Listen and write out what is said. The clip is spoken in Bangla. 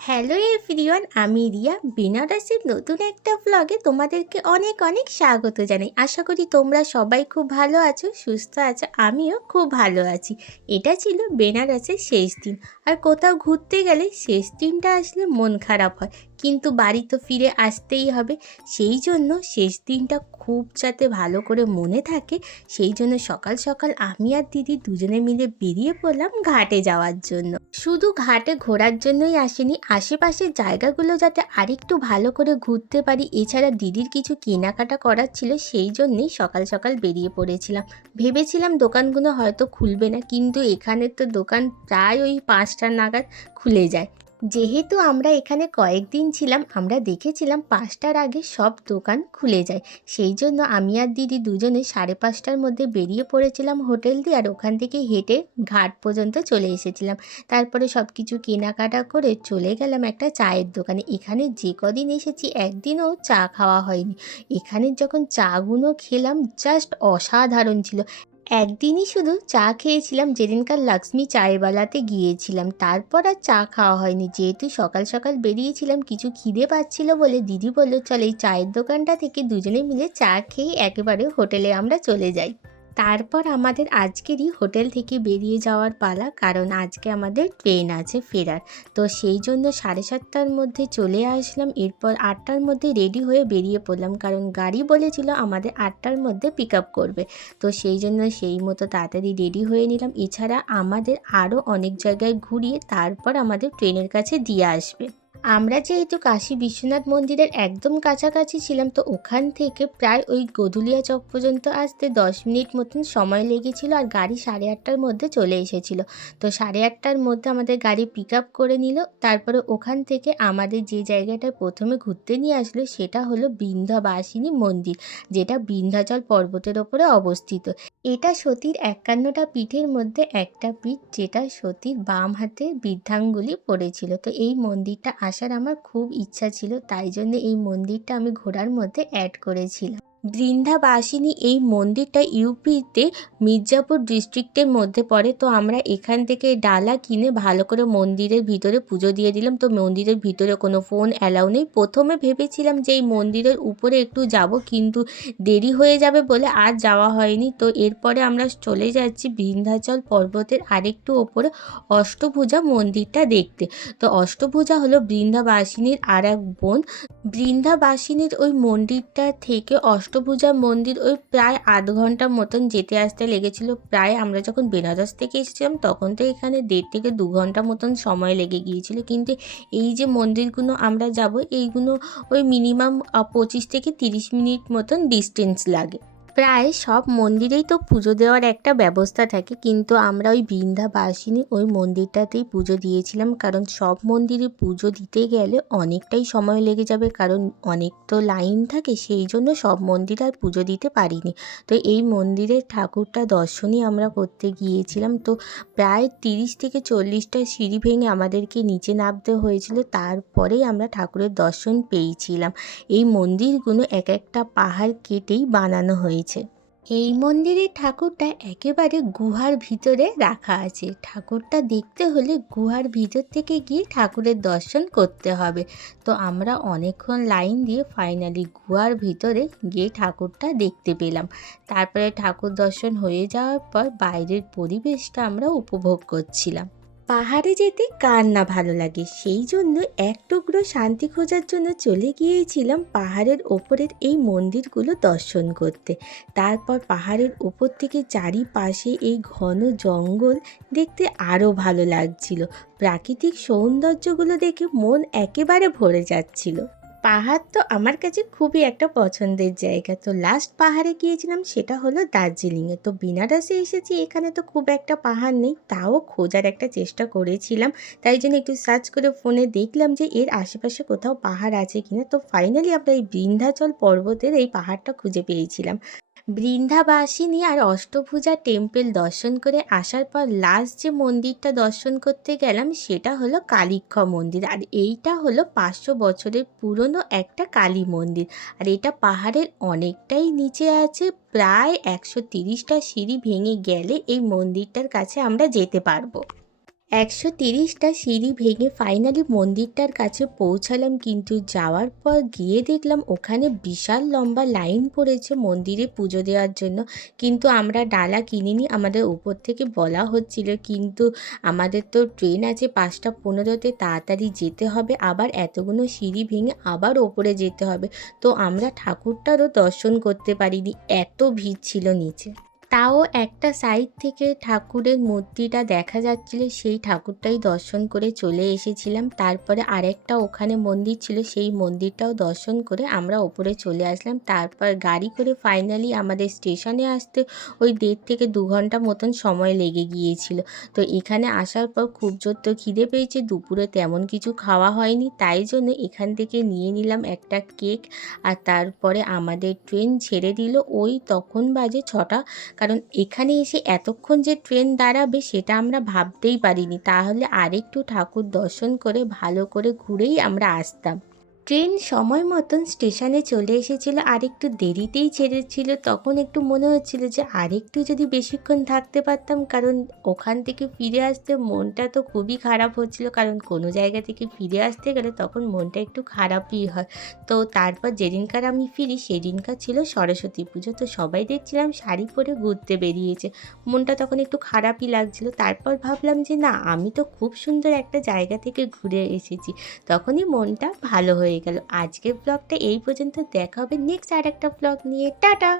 হ্যালো এভরিওয়ান, আমি রিয়া। বেনারসের নতুন একটা ব্লগে তোমাদেরকে অনেক অনেক স্বাগত জানাই। আশা করি তোমরা সবাই খুব ভালো আছো, সুস্থ আছো। আমিও খুব ভালো আছি। এটা ছিল বেনারসের শেষ দিন। আর কোথাও ঘুরতে গেলে শেষ দিনটা আসলে মন খারাপ হয়, কিন্তু বাড়ি তো ফিরে আসতেই হবে। সেই জন্য শেষ দিনটা খুব যাতে ভালো করে মনে থাকে, সেই জন্য সকাল সকাল আমি আর দিদি দুজনে মিলে বেরিয়ে পড়লাম ঘাটে যাওয়ার জন্য। শুধু ঘাটে ঘোরার জন্যই আসেনি, আশেপাশের জায়গাগুলো যাতে আরেকটু ভালো করে ঘুরতে পারি, এছাড়া দিদির কিছু কেনাকাটা করার ছিল, সেই জন্যেই সকাল সকাল বেরিয়ে পড়েছিলাম। ভেবেছিলাম দোকানগুলো হয়তো খুলবে না, কিন্তু এখানে তো দোকান প্রায় ওই 5টা নাগাদ খুলে যায়। যেহেতু আমরা এখানে কয়েকদিন ছিলাম, আমরা দেখেছিলাম 5টার আগে সব দোকান খুলে যায়। সেই জন্য আমি আর দিদি দুজনে 5:30টার মধ্যে বেরিয়ে পড়েছিলাম হোটেল দিয়ে, আর ওখান থেকে হেঁটে ঘাট পর্যন্ত চলে এসেছিলাম। তারপরে সব কিছু কেনাকাটা করে চলে গেলাম একটা চায়ের দোকানে। এখানে যে কদিন এসেছি একদিনও চা খাওয়া হয়নি। এখানের যখন চাগুলো খেলাম জাস্ট অসাধারণ ছিল। একদিনই শুধু চা খেয়েছিলাম, যেদিনকার লক্ষ্মী চায়ওয়ালাতে গিয়েছিলাম। তারপর আর চা খাওয়া হয়নি, যেহেতু সকাল সকাল বেরিয়েছিলাম, কিছু খিদে পাচ্ছিল বলে দিদি বলল চল এই চায়ের দোকানটা থেকে দুজনে মিলে চা খেয়ে একেবারে হোটেলে আমরা চলে যাই। তারপর আমাদের আজকেরই হোটেল থেকে বেরিয়ে যাওয়ার পালা, কারণ আজকে আমাদের ট্রেন আছে ফেরার। তো সেই জন্য 7:30টার মধ্যে চলে আসলাম। এরপর 8টার মধ্যে রেডি হয়ে বেরিয়ে পড়লাম, কারণ গাড়ি বলেছিল আমাদের 8টার মধ্যে পিক আপ করবে। তো সেই জন্য সেই মতো তাড়াতাড়ি রেডি হয়ে নিলাম। এছাড়া আমাদের আরও অনেক জায়গায় ঘুরিয়ে তারপর আমাদের ট্রেনের কাছে দিয়ে আসবে। আমরা যেহেতু কাশী বিশ্বনাথ মন্দিরের একদম কাছাকাছি ছিলাম, তো ওখান থেকে প্রায় ওই গধুলিয়া চক পর্যন্ত আসতে 10 মিনিট মতন সময় লেগেছিল, আর গাড়ি 8:30টার মধ্যে চলে এসেছিল। তো 8:30টার মধ্যে আমাদের গাড়ি পিক আপ করে নিল। তারপরে ওখান থেকে আমাদের যে জায়গাটায় প্রথমে ঘুরতে নিয়ে আসলো সেটা হলো বিন্ধ্যাবাসিনী মন্দির, যেটা বিন্ধ্যাচল পর্বতের ওপরে অবস্থিত। এটা সতীর 51টা পীঠের মধ্যে একটা পীঠ, যেটা সতীর বাম হাতে বৃদ্ধাঙ্গুলি পড়েছিল। তো এই মন্দিরটা আসার আমার খুব ইচ্ছা ছিল, তাই জন্য এই মন্দিরটা আমি ঘোরার মধ্যে অ্যাড করেছিলাম। বৃন্দাবাসিনী এই মন্দিরটা ইউপিতে মির্জাপুর ডিস্ট্রিক্টের মধ্যে পড়ে। তো আমরা এখান থেকে ডালা কিনে ভালো করে মন্দিরের ভিতরে পুজো দিয়ে দিলাম। তো মন্দিরের ভিতরে কোনো ফোন অ্যালাউ নেই। প্রথমে ভেবেছিলাম যে এই মন্দিরের উপরে একটু যাব, কিন্তু দেরি হয়ে যাবে বলে আর যাওয়া হয়নি। তো এরপরে আমরা চলে যাচ্ছি বিন্ধ্যাচল পর্বতের আরেকটু ওপরে অষ্টভুজা মন্দিরটা দেখতে। তো অষ্টভুজা হলো বৃন্দাবাসিনীর আর এক বোন। বৃন্দাবাসিনীর ওই মন্দিরটা থেকে অষ্টভুজা মন্দির ওই প্রায় 8 ঘন্টা মতন যেতে আসতে লেগেছিল। প্রায় আমরা যখন বেনারস থেকে এসেছিলাম তখন তো এখানে 1.5 থেকে 2 ঘন্টা মতন সময় লেগে গিয়েছিল, কিন্তু এই যে মন্দিরগুলো আমরা যাব এইগুলো ওই মিনিমাম 25 থেকে 30 মিনিট মতন ডিস্টেন্স লাগে। প্রায় সব মন্দিরেই তো পুজো দেওয়ার একটা ব্যবস্থা থাকে, কিন্তু আমরা ওই বৃন্দাবাসিনী ওই মন্দিরটাতেই পুজো দিয়েছিলাম, কারণ সব মন্দিরে পুজো দিতে গেলে অনেকটাই সময় লেগে যাবে, কারণ অনেক তো লাইন থাকে। সেই জন্য সব মন্দিরে আর পুজো দিতে পারিনি। তো এই মন্দিরের ঠাকুরটা দর্শনই আমরা করতে গিয়েছিলাম। তো প্রায় 30 থেকে 40টা সিঁড়ি ভেঙে আমাদেরকে নিচে নামতে হয়েছিল, তারপরেই আমরা ঠাকুরের দর্শন পেয়েছিলাম। এই মন্দিরগুলো এক একটা পাহাড় কেটেই বানানো হয়েছে। এই মন্দিরের ঠাকুরটা একেবারে গুহার ভিতরে রাখা আছে। ঠাকুরটা দেখতে হলে গুহার ভিতর থেকে গিয়ে ঠাকুরের দর্শন করতে হবে। তো আমরা অনেকক্ষণ লাইন দিয়ে ফাইনালি গুহার ভিতরে গিয়ে ঠাকুরটা দেখতে পেলাম। তারপরে ঠাকুর দর্শন হয়ে যাওয়ার পর বাইরের পরিবেশটা আমরা উপভোগ করছিলাম। পাহাড়ে যেতে কার না ভালো লাগে, সেই জন্য এক টুকরো শান্তি খোঁজার জন্য চলে গিয়েছিলাম পাহাড়ের ওপরের এই মন্দিরগুলো দর্শন করতে। তারপর পাহাড়ের ওপর থেকে চারিপাশে এই ঘন জঙ্গল দেখতে আরও ভালো লাগছিল। প্রাকৃতিক সৌন্দর্যগুলো দেখে মন একেবারে ভরে যাচ্ছিল। পাহাড় তো আমার কাছে খুবই একটা পছন্দের জায়গা। তো লাস্ট পাহাড়ে গিয়েছিলাম সেটা হলো দার্জিলিংয়ে। তো বেনারসে এসেছি, এখানে তো খুব একটা পাহাড় নেই, তাও খোঁজার একটা চেষ্টা করেছিলাম। তাই জন্য একটু সার্চ করে ফোনে দেখলাম যে এর আশেপাশে কোথাও পাহাড় আছে কিনা। তো ফাইনালি আমরা এই বিন্ধ্যাচল পর্বতের এই পাহাড়টা খুঁজে পেয়েছিলাম। বৃন্দাবাসিনী আর অষ্টভুজা টেম্পল দর্শন করে আসার পর লাস্ট যে মন্দিরটা দর্শন করতে গেলাম সেটা হলো কালিক্ষ মন্দির। আর এইটা হলো 500 বছরের পুরনো একটা কালী মন্দির, আর এটা পাহাড়ের অনেকটাই নিচে আছে। প্রায় 130টা সিঁড়ি ভেঙে গেলে এই মন্দিরটার কাছে আমরা যেতে পারবো। 130টা সিঁড়ি ভেঙে ফাইনালি মন্দিরটার কাছে পৌঁছালাম, কিন্তু যাওয়ার পর গিয়ে দেখলাম ওখানে বিশাল লম্বা লাইন পড়েছে মন্দিরে পুজো দেওয়ার জন্য। কিন্তু আমরা ডালা কিনিনি, আমাদের উপর থেকে বলা হচ্ছিল কিন্তু আমাদের তো ট্রেন আছে 5টা 15-তে, তাড়াতাড়ি যেতে হবে, আবার এতগুলো সিঁড়ি ভেঙে আবার ওপরে যেতে হবে। তো আমরা ঠাকুরটারও দর্শন করতে পারিনি, এত ভিড় ছিল নিচে। তাও একটা সাইড থেকে ঠাকুরের মূর্তিটা দেখা যাচ্ছিল, সেই ঠাকুরটাই দর্শন করে চলে এসেছিলাম। তারপরে আরেকটা ওখানে মন্দির ছিল, সেই মন্দিরটাও দর্শন করে আমরা ওপরে চলে আসলাম। তারপর গাড়ি করে ফাইনালি আমাদের স্টেশনে আসতে ওই 1.5 থেকে 2 ঘন্টা মতন সময় লেগে গিয়েছিল। তো এখানে আসার পর খুব জোর তো খিদে পেয়েছে, দুপুরে তেমন কিছু খাওয়া হয়নি, তাই জন্য এখান থেকে নিয়ে নিলাম একটা কেক। আর তারপরে আমাদের ট্রেন ছেড়ে দিল ওই তখন বাজে 6টা। কারণ এখানে এসে এতক্ষণ যে ট্রেন দাঁড়াবে সেটা আমরা ভাবতেই পারিনি, তাহলে আরেকটু ঠাকুর দর্শন করে ভালো করে ঘুরেই আমরা আসতাম। ট্রেন সময় মতন স্টেশনে চলে এসেছিল, আর একটু দেরিতেই ছেড়েছিল। তখন একটু মনে হচ্ছিল যে আরেকটু যদি বেশিক্ষণ থাকতে পারতাম, কারণ ওখান থেকে ফিরে আসতে মনটা তো খুবই খারাপ হচ্ছিল, কারণ কোনো জায়গা থেকে ফিরে আসতে গেলে তখন মনটা একটু খারাপই হয়। তো তারপর যেদিনকার আমি ফিরি সেদিনকার ছিল সরস্বতী পুজো, তো সবাই দেখছিলাম শাড়ি পরে ঘুরতে বেরিয়েছে, মনটা তখন একটু খারাপই লাগছিল। তারপর ভাবলাম যে না, আমি তো খুব সুন্দর একটা জায়গা থেকে ঘুরে এসেছি, তখনই মনটা ভালো হয়ে গেল। আজকের ব্লগটা এই পর্যন্ত, দেখা হবে নেক্সট আর একটা ব্লগ নিয়ে। টাটা।